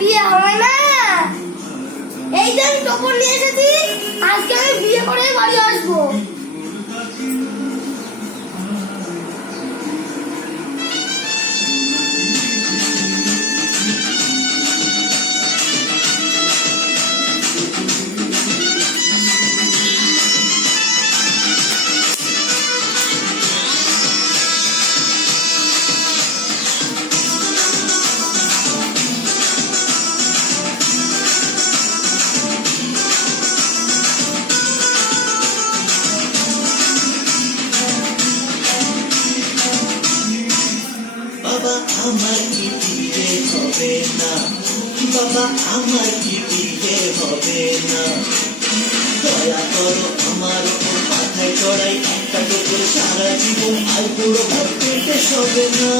বিয়ে হবে না। এই যে আমি টোপর নিয়ে এসেছি, আজকে আমি বিয়ে করে বাড়ি আসবো। বাবা আমার কি বিয়ে হবে না, বাবা আমার কি বিয়ে হবে না, দয়া করো আমার ওপর মাথায় চড়াই একটা টোপর সারা জীবন আর পুরো ভাব পেটে সবে না।